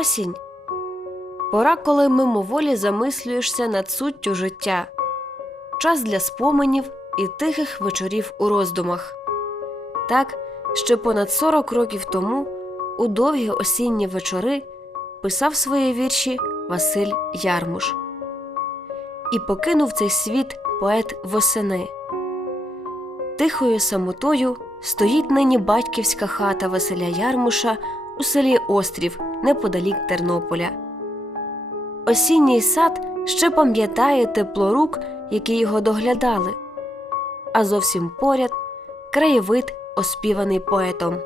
Осінь пора, коли мимоволі замислюєшся над суттю життя, час для споменів і тихих вечорів у роздумах. Так, ще понад 40 років тому, у довгі осінні вечори, писав свої вірші Василь Ярмуш. І покинув цей світ поет восени. Тихою самотою стоїть нині батьківська хата Василя Ярмуша у селі Острів неподалік Тернополя. Осінній сад ще пам'ятає тепло рук, які його доглядали, а зовсім поряд краєвид, оспіваний поетом.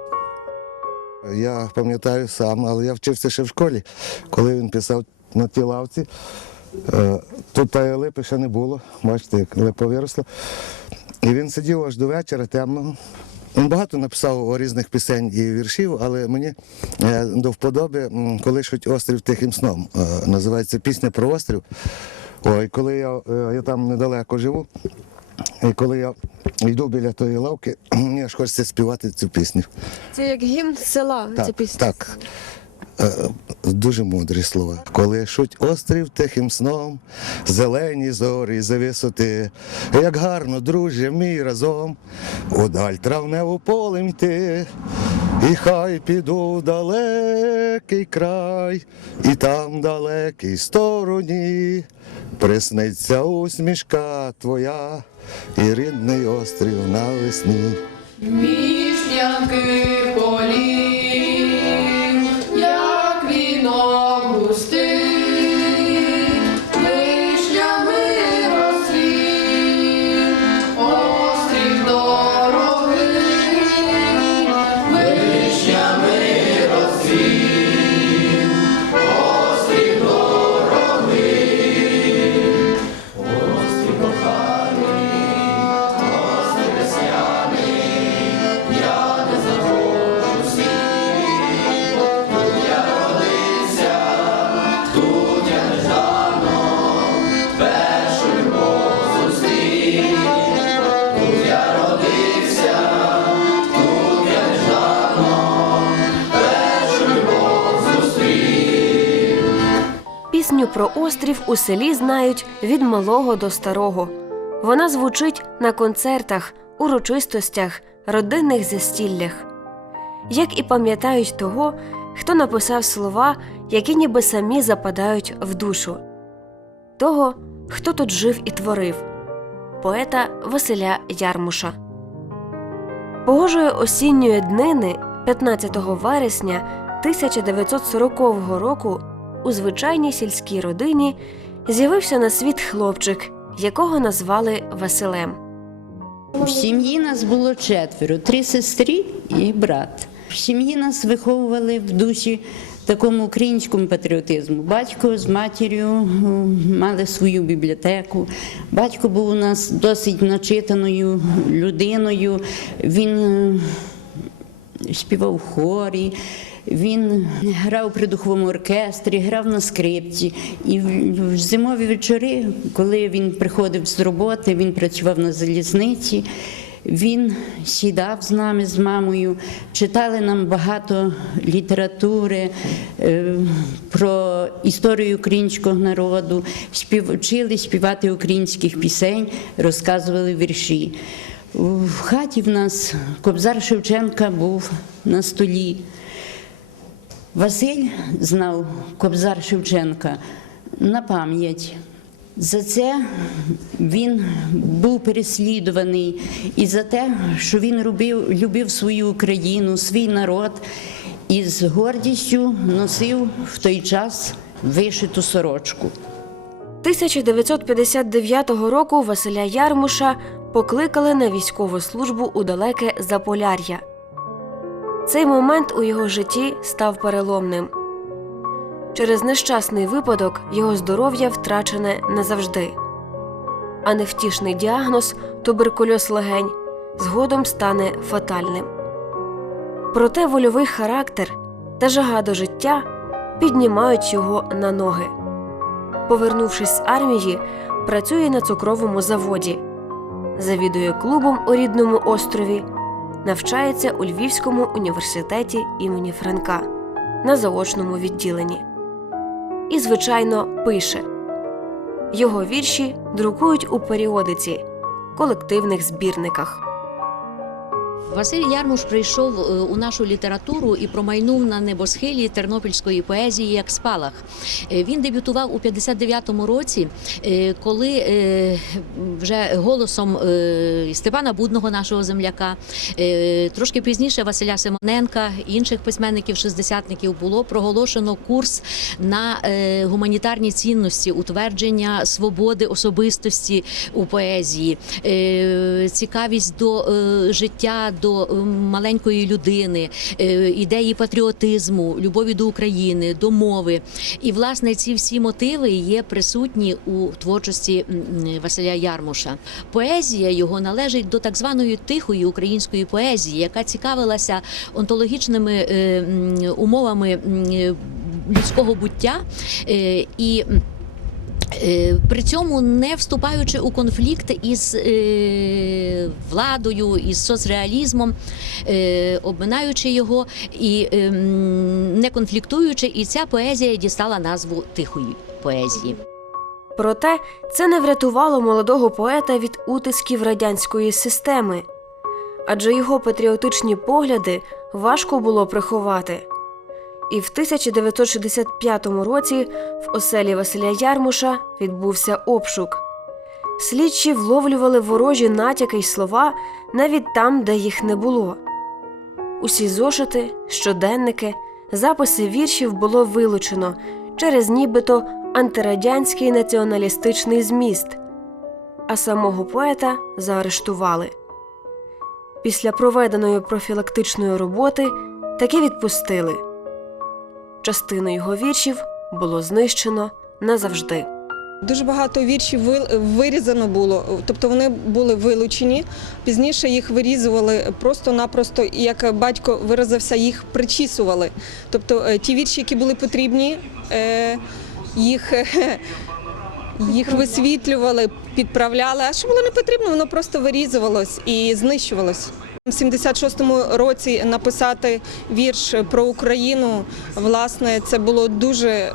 Я пам'ятаю сам, але я вчився ще в школі, коли він писав на тій лавці. Е, Тут тої липи ще не було, бачите, як липа виросла. І він сидів аж до вечора темного. Він багато написав різних пісень і віршів, але мені е, до вподоби колишуть острів тихим сном. Е, Називається Пісня про острів. Ой, коли я, е, я там недалеко живу, і коли я йду біля тої лавки, мені аж хочеться співати цю пісню. Це як гімн села. Так, так. Е, Дуже мудрі слова. Коли шуть острів тихим сном, зелені зорі за висоти, як гарно, друже, мій разом, удаль травневу полем йти, і хай піду в далекий край, і там далекій стороні присниться усмішка твоя, і рідний острів навесні. Міжнянки полів, Пісню про острів у селі знають від малого до старого. Вона звучить на концертах, урочистостях, родинних застіллях. Як і пам'ятають того, хто написав слова, які ніби самі западають в душу, того, хто тут жив і творив поета Василя Ярмуша. Погожої осінньої днини, 15 вересня 1940 року, у звичайній сільській родині з'явився на світ хлопчик, якого назвали Василем. В сім'ї нас було четверо: три сестри і брат. В сім'ї нас виховували в душі такому українському патріотизму. Батько з матір'ю мали свою бібліотеку. Батько був у нас досить начитаною людиною. Він е, співав хорі. Він грав при духовому оркестрі, грав на скрипці. І в зимові вечори, коли він приходив з роботи, він працював на залізниці. Він сідав з нами, з мамою, читали нам багато літератури е, про історію українського народу, вчили співати українських пісень, розказували вірші. В хаті в нас Кобзар Шевченка був на столі. Василь знав Кобзар Шевченка на пам'ять. За це він був переслідуваний і за те, що він любив, любив свою Україну, свій народ і з гордістю носив в той час вишиту сорочку. 1959 року Василя Ярмуша покликали на військову службу у далеке Заполяр'я. Цей момент у його житті став переломним. Через нещасний випадок його здоров'я втрачене назавжди. А невтішний діагноз туберкульоз легень згодом стане фатальним. Проте вольовий характер та жага до життя піднімають його на ноги. Повернувшись з армії, працює на цукровому заводі, завідує клубом у рідному острові, навчається у Львівському університеті імені Франка. на заочному відділенні. І, звичайно, пише. Його вірші друкують у періодиці, колективних збірниках. Василь Ярмуш прийшов е, у нашу літературу і промайнув на небосхилі тернопільської поезії як спалах. Е, Він дебютував у 59-му році, е, коли вже голосом Степана Будного, нашого земляка, трошки пізніше Василя Симоненка інших письменників шестдесятників було проголошено курс на гуманітарні цінності, утвердження свободи особистості у поезії, цікавість до життя, до е, маленької людини, е, ідеї патріотизму, любові до України, до мови. І власне ці всі мотиви є присутні у творчості Василя Ярмуша. Поезія його належить до так званої тихої української поезії, яка цікавилася онтологічними е, умовами людського буття і. Е, При цьому не вступаючи у конфлікт із е, владою, із соцреалізмом, е, обминаючи його і е, не конфліктуючи, і ця поезія дістала назву тихої поезії. Проте це не врятувало молодого поета від утисків радянської системи, адже його патріотичні погляди важко було приховати. І в 1965 році в оселі Василя Ярмуша відбувся обшук. Слідчі вловлювали ворожі натяки й слова навіть там, де їх не було. Усі зошити, щоденники, записи віршів було вилучено через нібито антирадянський націоналістичний зміст, а самого поета заарештували. Після проведеної профілактичної роботи таки відпустили. Частину його віршів було знищено назавжди. Дуже багато віршів ви- вирізано було, тобто вони були вилучені. Пізніше їх вирізували просто-напросто, як батько виразився, їх причісували. Тобто е, ті вірші, які були потрібні, е, їх, е, їх висвітлювали, підправляли. А що було не потрібно, воно просто вирізувалось і знищувалось. У 76-му році написати вірш про Україну, власне, це було дуже.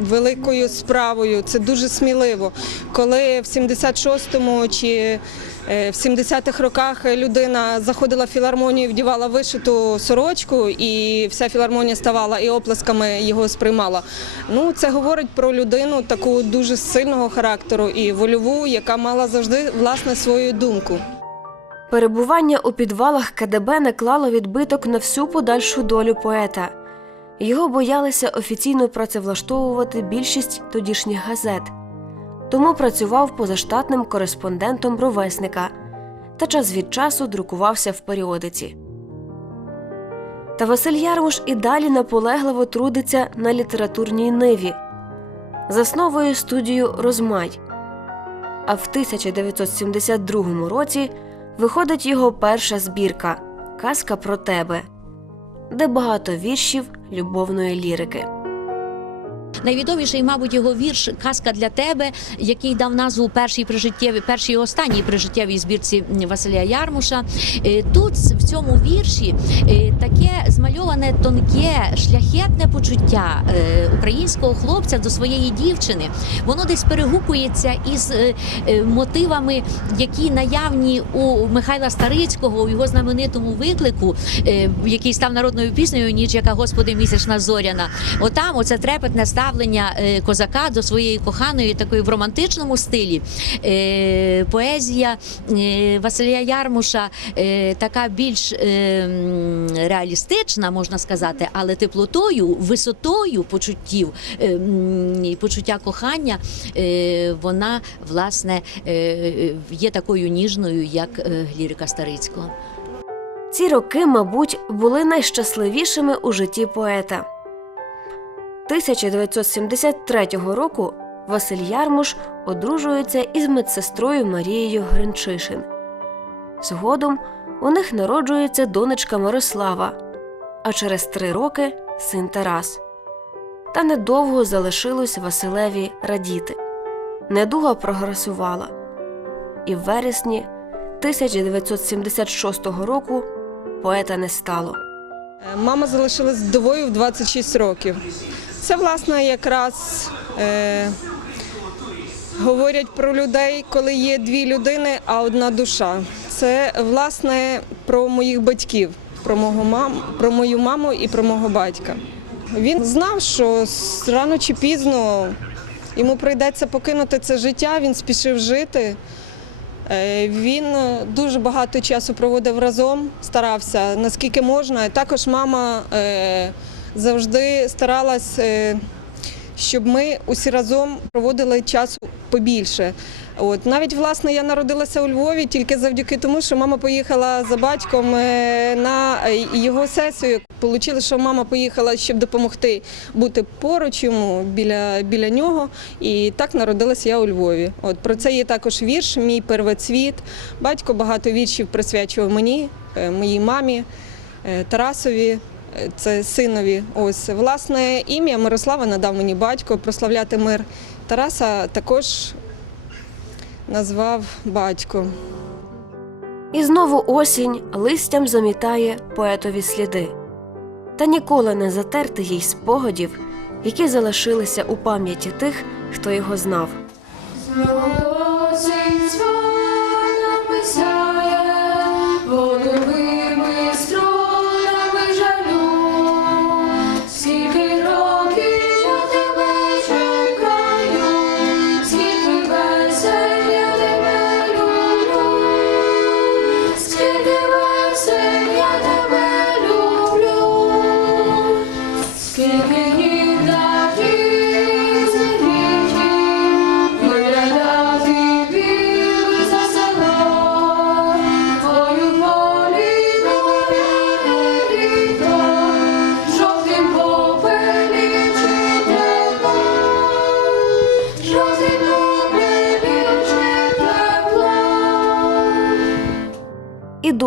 великою справою. Це дуже сміливо. Коли в 76-му чи е, в 70-х роках людина заходила в філармонію, вдівала вишиту сорочку, і вся філармонія ставала і оплесками його сприймала. Ну, це говорить про людину таку дуже сильного характеру і вольову, яка мала завжди власне свою думку. Перебування у підвалах КДБ наклало відбиток на всю подальшу долю поета. Його боялися офіційно працевлаштовувати більшість тодішніх газет, тому працював позаштатним кореспондентом ровесника та час від часу друкувався в періодиці. Та Василь Ярмуш і далі наполегливо трудиться на літературній ниві, засновує студію Розмай. А в 1972 році виходить його перша збірка Казка про тебе, де багато віршів любовної лірики. Найвідоміший, мабуть, його вірш Казка для тебе, який дав назву першій прижиттєвій, першій і останній прижиттєвій збірці Василя Ярмуша. Е, Тут в цьому вірші е, таке змальоване тонке, шляхетне почуття е, українського хлопця до своєї дівчини. Воно десь перегукується із мотивами, які наявні у Михайла Старицького у його знаменитому виклику, який став народною піснею Ніч, яка Господи місячна зоряна. Отам оце трепетне ставлення е, козака до своєї коханої, такої в романтичному стилі. Е, Поезія е, Василя Ярмуша така більш реалістична, можна сказати, але теплотою, висотою почуттів і почуття кохання, вона власне є такою ніжною, як лірика Старицького. Ці роки, мабуть, були найщасливішими у житті поета. 1973 року Василь Ярмуш одружується із медсестрою Марією Гринчишин. Згодом у них народжується донечка Мирослава, а через три роки син Тарас. Та недовго залишилось Василеві радіти. Недуга прогресувала, і в вересні 1976 року поета не стало. Е, Мама залишилась вдовою в 26 років. Це, власне, якраз е, говорять про людей, коли є дві людини, а одна душа. Це, власне, про моїх батьків, про, мого мам, про мою маму і про мого батька. Він знав, що рано чи пізно йому прийдеться покинути це життя, він спішив жити. Е, Він е, дуже багато часу проводив разом, старався наскільки можна. Також мама е, завжди старалась, щоб ми усі разом проводили часу побільше. От навіть власне я народилася у Львові тільки завдяки тому, що мама поїхала за батьком е, на е, його сесію. Получили, що мама поїхала, щоб допомогти бути поруч йому біля, біля нього. І так народилася я у Львові. От про це є також вірш, мій первоцвіт. Батько багато віршів присвячував мені, е, моїй мамі, Тарасові. Це синові. Ось власне ім'я Мирослава надав мені батько. Прославляти мир Тараса також назвав батько. І знову осінь листям замітає поетові сліди. Та ніколи не затерти їй спогадів, які залишилися у пам'яті тих, хто його знав.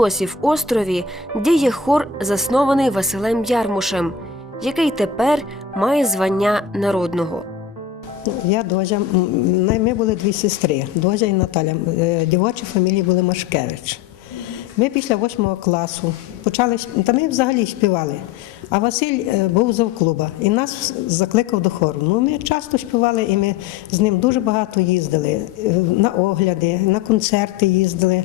І острові діє хор, заснований Василем Ярмушем, який тепер має звання народного. Я Дозя. Ми були дві сестри, Дозя і Наталя. Е, Дівочі фамілії були Машкевич. Ми після восьмого класу почали та ми взагалі співали. А Василь е, був завклуба і нас закликав до хору. Ну, ми часто співали, і ми з ним дуже багато їздили е, на огляди, на концерти їздили.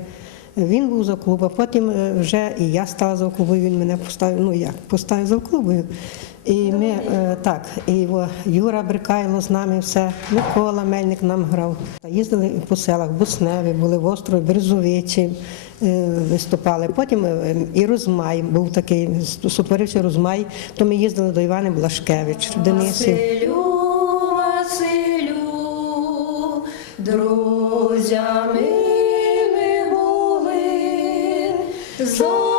Він був за клуба, потім е, вже і я стала за клубою, він мене поставив, ну як, поставив за клубою. І ми е, так, і Юра Брикайло з нами все, Микола Мельник нам грав. Їздили по селах, Бусневі, були в острові, Березовичі, е, виступали. Потім і Розмай був такий, сотворився Розмай, то ми їздили до Івани Блашкевич, Денисів. Василю, Василю, друзями завжди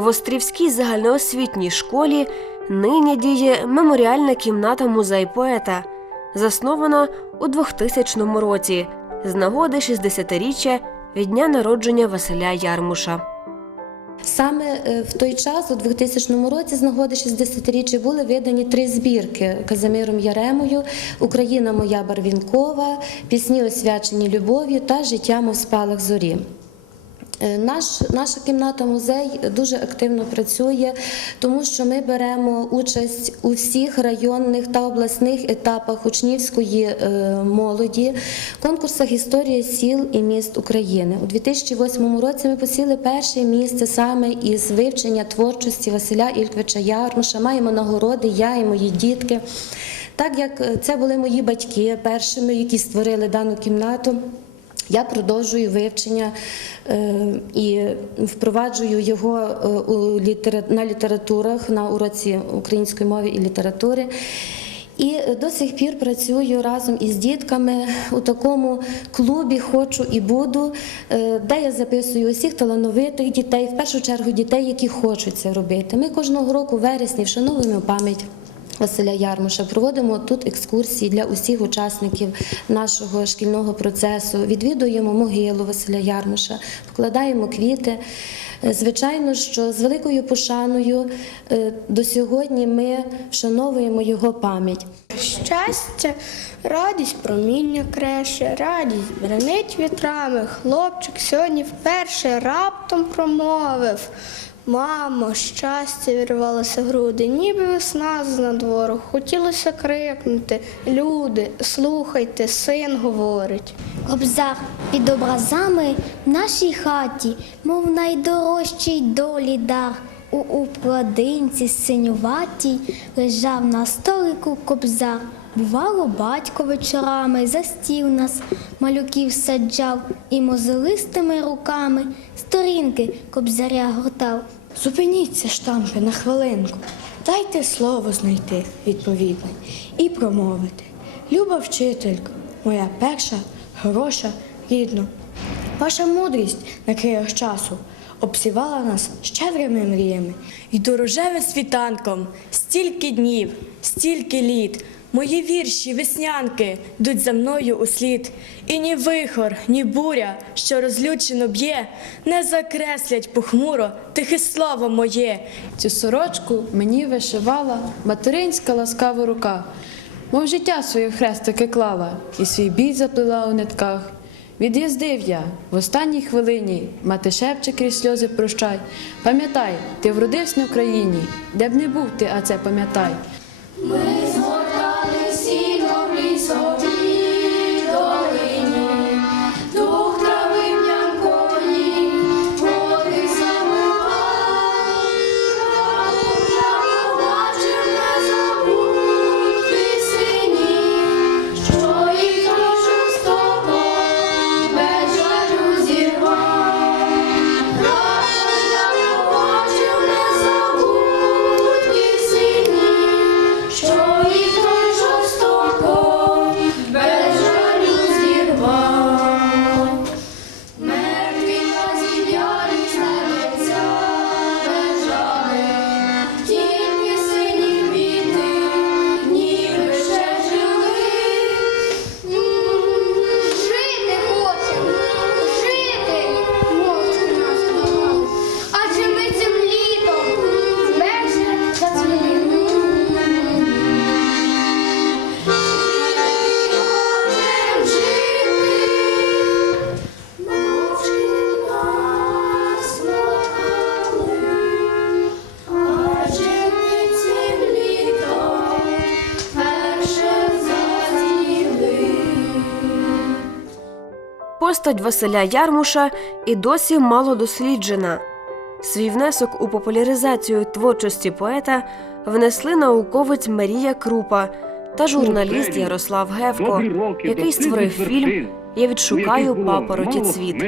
В Острівській загальноосвітній школі нині діє меморіальна кімната музей поета, заснована у 2000 році з нагоди 60-річчя від дня народження Василя Ярмуша. Саме е, в той час, у 2000 році, з нагоди 60-річчя, були видані три збірки Казимиром Яремою, Україна моя барвінкова, пісні освячені любов'ю та життя мов спалах зорі. Е, Наш, наша кімната музей дуже активно працює, тому що ми беремо участь у всіх районних та обласних етапах учнівської е, молоді, конкурсах історії сіл і міст України. У 2008 році ми посіли перше місце саме із вивчення творчості Василя Ільквича Ярмуша. Маємо нагороди, я і мої дітки. Так як е, це були мої батьки першими, які створили дану кімнату. Я продовжую вивчення е, і впроваджую його е, на літературах на уроці української мови і літератури. І до сих пір працюю разом із дітками у такому клубі Хочу і буду, е, де я записую усіх талановитих дітей, в першу чергу дітей, які хочуть це робити. Ми кожного року в вересні вшановуємо пам'ять. Василя Ярмуша проводимо тут екскурсії для усіх учасників нашого шкільного процесу. Відвідуємо могилу Василя Ярмуша, покладаємо квіти. Е, Звичайно, що з великою пошаною е, до сьогодні ми вшановуємо його пам'ять. Щастя, радість проміння креше, радість бренить вітрами. Хлопчик сьогодні вперше раптом промовив. Мамо, щастя вірвалося в груди, ніби весна з надвору. Хотілося крикнути. Люди, слухайте, син говорить. Кобзар під образами в нашій хаті, мов найдорожчий долі дар. У упладинці синюватій лежав на столику кобзар. Бувало, батько вечорами за стіл нас малюків саджав і мозолистими руками сторінки кобзаря гортав. Зупиніться, штампи, на хвилинку. Дайте слово знайти відповідне і промовити. Люба вчителька, моя перша, хороша, рідна. Ваша мудрість на краях часу обсівала нас щедрими мріями. Йду рожевим світанком, стільки днів, стільки літ. Мої вірші, веснянки, йдуть за мною у слід. І ні вихор, ні буря, що розлючено б'є, не закреслять похмуро тихе слово моє. Цю сорочку мені вишивала материнська ласкава рука, мов життя своє хрестики клала, і свій бій заплела у нитках. Від'їздив я в останній хвилині, мати шепче крізь сльози прощай. Пам'ятай, ти вродився на Україні, де б не був ти, а це пам'ятай. so Постать Василя Ярмуша і досі мало досліджена. Свій внесок у популяризацію творчості поета внесли науковець Марія Крупа та журналіст Ярослав Гевко, який створив фільм Я відшукаю папороті цвіт,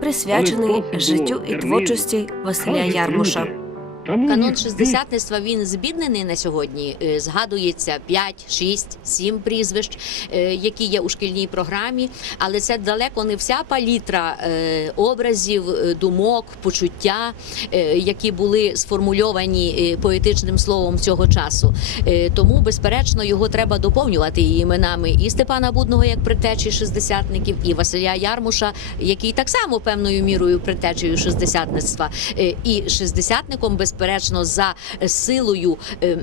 присвячений життю і творчості Василя Ярмуша. Канон шістдесятництва він збіднений на сьогодні. Е, Згадується 5, 6, 7 прізвищ, е, які є у шкільній програмі, але це далеко не вся палітра е, образів, думок, почуття, які були сформульовані поетичним словом цього часу. Тому, безперечно, його треба доповнювати і іменами і Степана Будного як притечі шістдесятників, і Василя Ярмуша, який так само певною мірою притечею шістдесятництва, і шістдесятником, безперечно, за силою, е,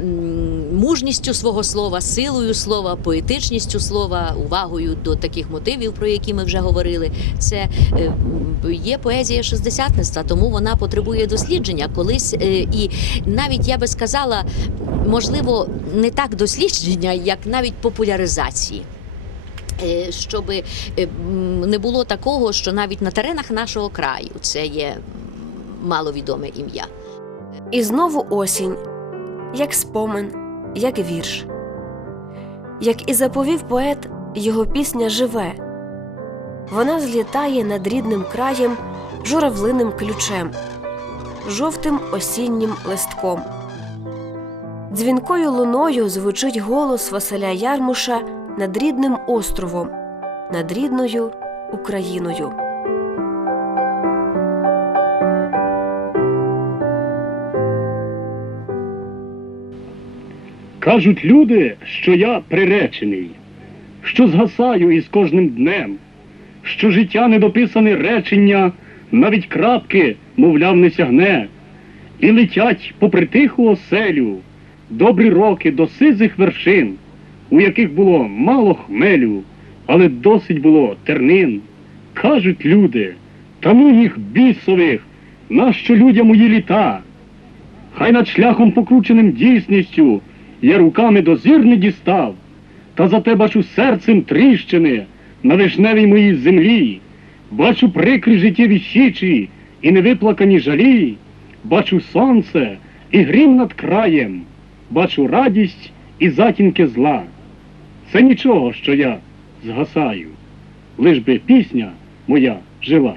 мужністю свого слова, силою слова, поетичністю слова, увагою до таких мотивів, про які ми вже говорили. Це е, є поезія шістдесятництва, тому вона потребує дослідження колись. е, І навіть я би сказала, можливо, не так дослідження, як навіть популяризації. Щоб не було такого, що навіть на теренах нашого краю це є маловідоме ім'я. І знову осінь, як спомин, як вірш. Як і заповів поет, його пісня живе. Вона злітає над рідним краєм журавлиним ключем, жовтим осіннім листком. Дзвінкою луною звучить голос Василя Ярмуша над рідним островом, над рідною Україною. Кажуть люди, що я приречений, що згасаю із кожним днем, що життя недописане речення, навіть крапки, мовляв, не сягне, і летять попри тиху оселю добрі роки до сизих вершин, у яких було мало хмелю, але досить було тернин. Кажуть люди, та ну їх бісових, нащо людям мої літа? Хай над шляхом покрученим дійсністю я руками дозір не дістав, та зате бачу серцем тріщини на вишневій моїй землі, бачу прикрі життєві січі і невиплакані жалі, бачу сонце і грім над краєм, бачу радість і затінки зла. Це нічого, що я згасаю, лиш би пісня моя жила.